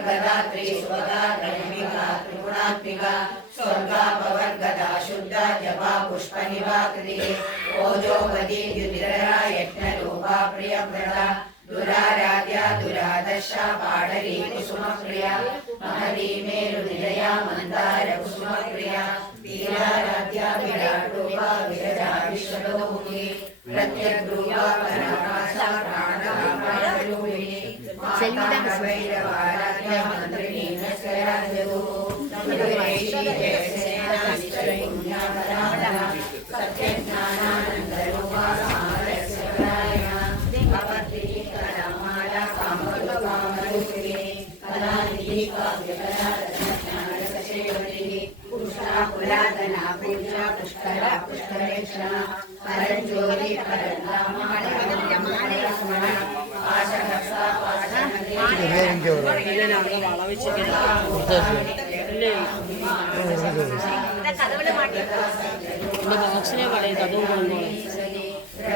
स्वर्गदात्री सुभगा गणमिका त्रिगुणात्मिका स्वर्गापवर्गदा शुद्धा जपा पुष्पनिवाकृति ओजोपदी द्युतिधरा यज्ञरूपा प्रियव्रता दुराराध्या दुरादर्शा पाडली कुसुमप्रिया महती मेरुनिलया मन्दार कुसुमप्रिया वीराराध्या विराटरूपा विरजा विश्वतोमुखी प्रत्यग्रूपा पराकाशा प्राणरूपिणी माता भैरवाराध्या मन्त्रिणी नस्कराजगो नमोरेशी जयसेना निश्चयपुण्यापराधा सत्यज्ञानानन्दरूपा सामरस्यपरायणा भवद्भिः कलामाला कामरूपिणी कलानिधिः काव्यकला रत्नज्ञानससेवनिः पुरुषा पुरातना पूजा पुष्करा पुष्करेक्षणा परञ्ज्योति परन्धामा परमानन्दस्मरणा पाशहस्ता ബോക്സിനെ പറയുന്നത് അതും കൊണ്ടുപോകണം.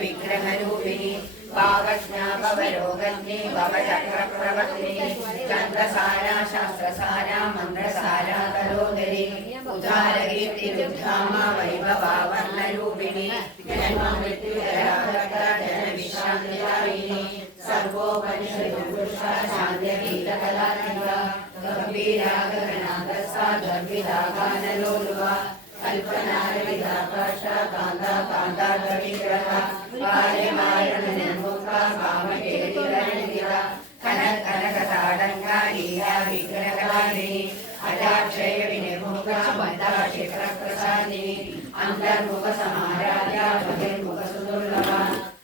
विग्रहरूपिणी भावज्ञा भवरोगज्ञे भवचक्रप्रवर्तिनी चन्द्रसारा शास्त्रसारा मन्त्रसारा करोदरी उदारकीर्तिरुद्धामा वैभवावर्णरूपिणी जन्ममृत्युजरागता जनविश्रान्तिदायिनी सर्वोपनिषदु पुरुषा शान्त्यगीतकलात्मिका गम्भीरा गगनागस्ता गर्भिदा गानलोलुवा कल्पनारविदाकाशा कान्ता कान्तार्धविग्रहा बाल्यमारणमुखा कामकेलिरञ्जिता कनकनकताडङ्गा लीला विग्रहकारिणी अजाक्षय विनिर्मुखा मन्दाशिखरप्रसादिनी अन्तर्मुखसमाराध्या बहिर्मुखसुदुर्लभा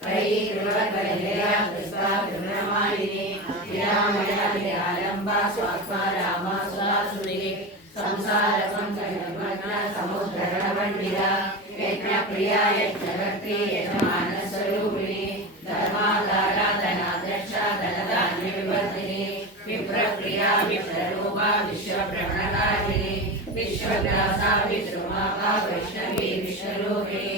त्रयी त्रिवद्वनिलया कृष्णा त्रिगुणमालिनी विरामया विरालम्बा स्वात्मा रामा सुरासुरिः संसार संकटमग्ना समुद्धरणमण्डिता यज्ञप्रिया यज्ञकर्त्री यजमानस्वरूपिणी धर्माधारा धनाध्यक्षा धनधान्यविवर्धिनी विप्रप्रिया विप्ररूपा विश्वभ्रमणकारिणी विश्वव्यासा विद्रुमाका वैष्णवी विश्वरूपिणी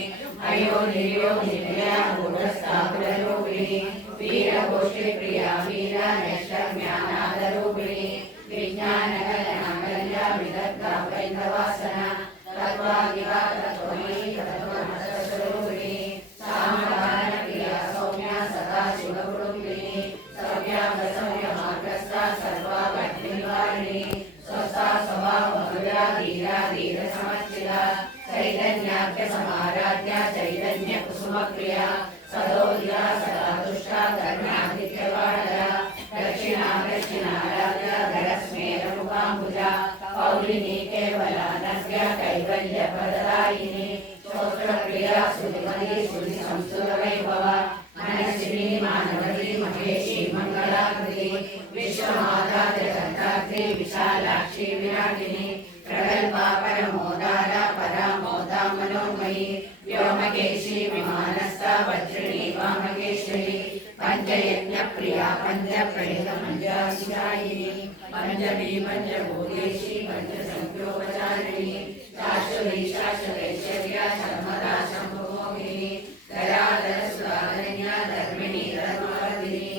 अयोनियो निलया गूढस्थाकुलरूपिणी वीरगोष्ठीप्रिया वीरा नैष्कर्म्यानादरूपिणी विज्ञानकलनाकल्या विदग्धा वैन्दवासना तत्त्वादिवादत्वमयी तत्त्वमतस्वरूपिणी सामगानप्रिया सौम्या सदाशिवकुटुम्बिनी सव्यामसंयमार्गस्था सर्वाभक्तिनिवारिणी स्वस्था स्वभावमधुरा धीरा धीरसमच्चिदा चैतन्याख्यसमाराध्या चैतन्यकुसुमप्रिया सदोदिता सदा दुष्टा धर्मादित्यवाडया दक्षिणा दक्षिणाराध्या धरस्मेरमुखाम्बुजा पौलिनी केवलानव्या कैवल्यप्रदायिनी श्रोत्रप्रिया सुधिमती सुधिसंस्तुतवैभवा मनस्विनी मानवती महेशी मङ्गलाकृति विश्वमाता जगन्धात्री विशालाक्षी विराटिनी प्रगल्भा परमोदारा परामोदा मनोन्मयी व्योमकेशी विमानस्था वज्रिणी वामकेश्वरी पंचयज्ञप्रिया पंचप्रेतमञ्जासिकायिनी पञ्चमी पञ्चभूतेशी पञ्चसंख्योपचारिणी शाश्वती शाश्वतैश्वर्या शर्मदा शम्भुमोहिनी दयादरसुराधन्या धर्मिणी धर्मवर्धिनी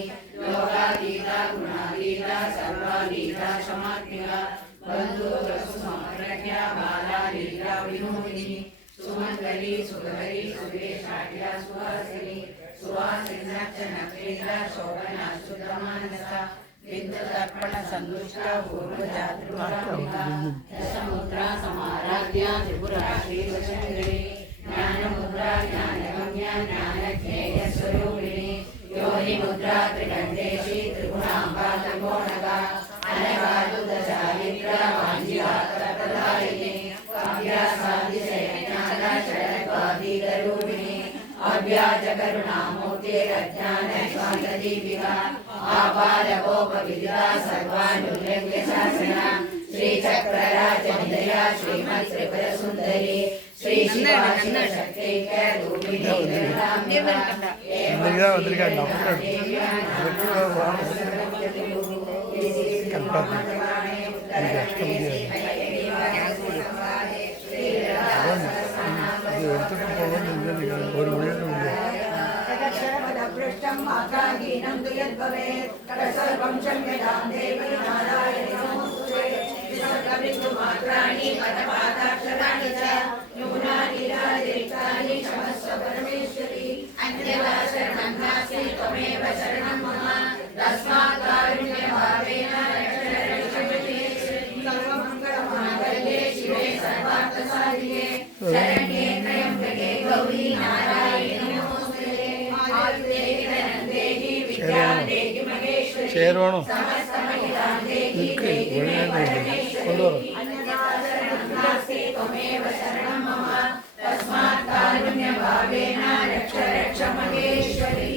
लोकातीता गुणातीता सर्वातीता क्षमात्मिका बन्धुप्रज्ञा बाला लीला विनोदिनी सुमंगली सुगरी सुरेशाढ्या सुहासिनी सुवासिन्नक्षणप्रीता शोभना सुधमानसा विद्युदर्पण संदुष्टा पूर्वजातृकारिका दशमुद्रा समाराध्या त्रिपुरा श्रीवशङ्करी ज्ञानमुद्रा ज्ञानगम्या ज्ञानज्ञेयस्वरूपिणी योनिमुद्रा त्रिकण्ठेशी त्रिगुणाम्बा त्रिकोणगा अनगादुदचारित्रा वाञ्छितार्थप्रदायिनी काव्यासादिशयज्ञाना शरद्वादीतरूपिणी अव्याजकरुणामूर्तिरज्ञानश्वान्तदीपिका आपादकोपविदिता सर्वानुल्यङ्घ्य शासना श्रीचक्रराजनिलया श्रीमत्त्रिपुरसुन्दरी ശ്രീ ശിവാശിവശക്തൈക്യരൂപിണീ എന്തെങ്കിലും വന്നിരിക്കാൻ നമുക്ക് കൽപ്പാത്തി എനിക്ക് അഷ്ടബുദ്ധിയായിരുന്നു ഇത് എടുത്തിട്ട് പോകുന്ന ഒരു മണിയൊക്കെ മുമ്പ് പദപൃഷ്ടം മാത്രാഹീനം തു യദ്ഭവേത് തത്സർവം ക്ഷമ്യതാം ദേവി നാരായണി നമോസ്തുതേ വിസർഗബിന്ദു മാത്രാണി പദപാദാക്ഷരാണി ച ന്യൂനാനി രാജരിക്താനി ക്ഷമസ്വ പരമേശ്വരി അന്യഥാ ശരണം നാസ്തി ത്വമേവ ശരണം മമ തസ്മാത് കാരുണ്യഭാവേന രക്ഷ സർവമംഗളമാംഗല്യേ ശിവേ സർവാർത്ഥസാധികേ ശരണ്യേ ത്രയംബകേ ഗൗരീ നാരായണി നമോസ്തുതേ ചേരുവാണോ കൊണ്ടുവരാം തസ്മാത് കാരുണ്യഭാവേന രക്ഷ രക്ഷ മഹേശ്വരി